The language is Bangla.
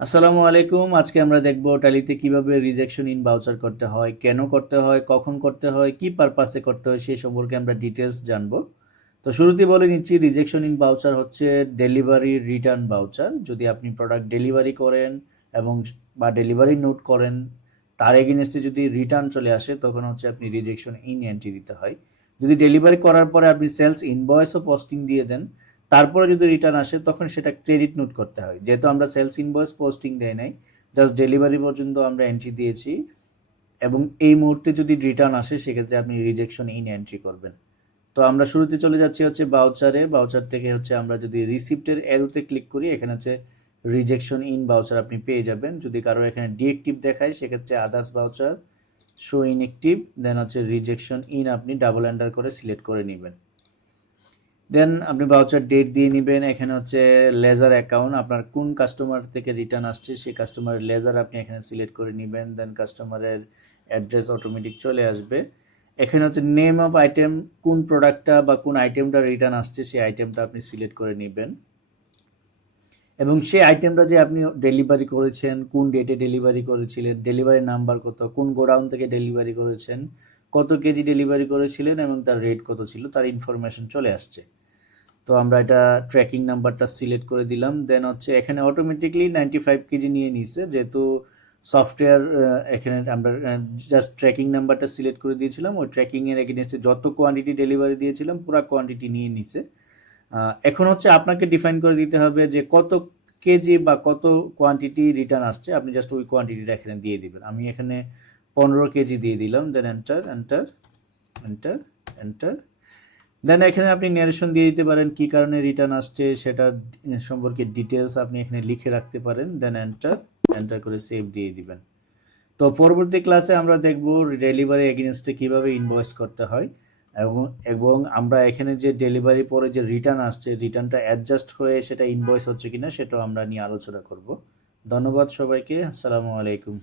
আসসালামু আলাইকুম। আজকে আমরা দেখব ট্যালিতে কিভাবে রিজেকশন ইন ভাউচার করতে হয়, কেন করতে হয়, কখন করতে হয়, কি পারপাসে করতে হয় সেই সম্পর্কে আমরা ডিটেলস জানবো। তো শুরুতেই বলে নিচ্ছি, রিজেকশন ইন ভাউচার হচ্ছে ডেলিভারি রিটার্ন ভাউচার। যদি আপনি প্রোডাক্ট ডেলিভারি করেন এবং বা ডেলিভারি নোট করেন, তার এগেইনস্টে যদি রিটার্ন চলে আসে তখন হচ্ছে আপনি রিজেকশন ইন এন্ট্রি দিতে হয়। যদি ডেলিভারি করার পরে আপনি সেলস ইনভয়েসও পোস্টিং দিয়ে দেন, তারপরে যদি রিটার্ন আসে তখন সেটা ক্রেডিট নোট করতে হয়। যেহেতু আমরা সেলস ইনভয়েস পোস্টিং দেয় নাই, জাস্ট ডেলিভারি পর্যন্ত আমরা এন্ট্রি দিয়েছি এবং এই মুহূর্তে যদি রিটার্ন আসে সেক্ষেত্রে আপনি রিজেকশন ইন এন্ট্রি করবেন। তো আমরা শুরুতে চলে যাচ্ছি হচ্ছে বাউচারে। বাউচার থেকে হচ্ছে আমরা যদি রিসিপ্টের অ্যারোতে ক্লিক করি, এখানে হচ্ছে রিজেকশন ইন বাউচার আপনি পেয়ে যাবেন। যদি কারো এখানে ডিএক্টিভ দেখায় সেক্ষেত্রে আদার্স বাউচার, শো ইনএক্টিভ, দেন হচ্ছে রিজেকশন ইন আপনি ডাবল এন্টার করে সিলেক্ট করে নেবেন। দেন আপনি ভাউচার ডেট দিয়ে নেবেন। এখানে হচ্ছে লেজার অ্যাকাউন্ট, আপনার কোন কাস্টমার থেকে রিটার্ন আসছে সেই কাস্টমারের লেজার আপনি এখানে সিলেক্ট করে নেবেন। দেন কাস্টমারের অ্যাড্রেস অটোমেটিক চলে আসবে। এখানে হচ্ছে নেম অফ আইটেম, কোন প্রোডাক্টটা বা কোন আইটেমটা রিটার্ন আসছে সেই আইটেমটা আপনি সিলেক্ট করে নেবেন এবং সেই আইটেমটা যে আপনি ডেলিভারি করেছেন, কোন ডেটে ডেলিভারি করেছিলেন, ডেলিভারি নাম্বার কত, কোন গোডাউন থেকে ডেলিভারি করেছেন, কত কেজি ডেলিভারি করেছিলেন এবং তার রেট কত ছিল, তার ইনফরমেশন চলে আসছে। তো আমরা এটা ট্র্যাকিং নাম্বারটা সিলেক্ট করে দিলাম। দেন হচ্ছে এখানে অটোমেটিকলি 95 কেজি নিয়ে নিছে, যেহেতু সফটওয়্যার এখানে আমরা জাস্ট ট্র্যাকিং নাম্বারটা সিলেক্ট করে দিয়েছিলাম। ওই ট্র্যাকিংয়ের এগেইনস্টে যত কোয়ান্টিটি ডেলিভারি দিয়েছিলাম পুরো কোয়ান্টিটি নিয়ে নিছে। এখন হচ্ছে আপনাকে ডিফাইন করে দিতে হবে যে কত কেজি বা কত কোয়ান্টিটি রিটার্ন আসছে। আপনি জাস্ট ওই কোয়ান্টিটিটা এখানে দিয়ে দিবেন। আমি এখানে 15 কেজি দিয়ে দিলাম। Then enter enter enter enter. Then এখানে আপনি ন্যারেশন দিয়ে দিতে পারেন কী কারণে রিটার্ন আসছে সেটা সম্পর্কে ডিটেলস আপনি এখানে লিখে রাখতে পারেন। দেন এন্টার এন্টার করে সেভ দিয়ে দিবেন। তো পরবর্তী ক্লাসে আমরা দেখব ডেলিভারি এগেইনস্টে কীভাবে ইনভয়েস করতে হয় এবং এবং আমরা এখানে যে ডেলিভারি পরে যে রিটার্ন আসছে রিটার্নটা অ্যাডজাস্ট হয়ে সেটা ইনভয়েস হচ্ছে কিনা সেটাও আমরা নিয়ে আলোচনা করব। ধন্যবাদ সবাইকে। আসসালামু আলাইকুম।